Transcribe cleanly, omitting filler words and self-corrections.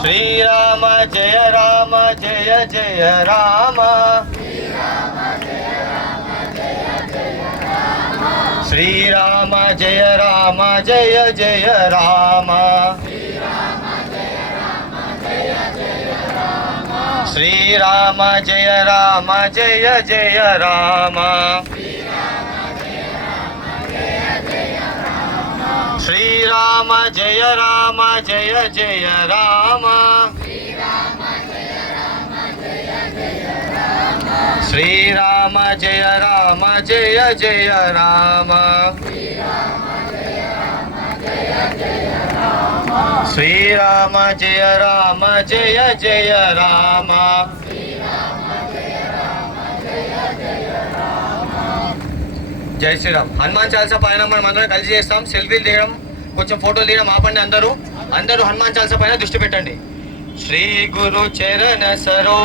శ్రీరామ జయ రామ జయ జయ రామ శ్రీరామ జయ రామ జయ జయ రామ శ్రీరామ జయ రామ జయ జయ రామ శ్రీరామ జయ రామ జయ జయ రామ శ్రీరామ జయ రామ జయ జయ రామ శ్రీరామ జయ రామ జయ జయ రామ జై శ్రీరామ్. హనుమాన్ చాలీసా పైన మనం అందరం కలిసి చేస్తాం. సెల్ఫీలు తీయడం, కొంచెం ఫోటోలు తీయడం ఆపండి. అందరూ హనుమాన్ చాలీసా పైన దృష్టి పెట్టండి. శ్రీ గురు చరణ సరో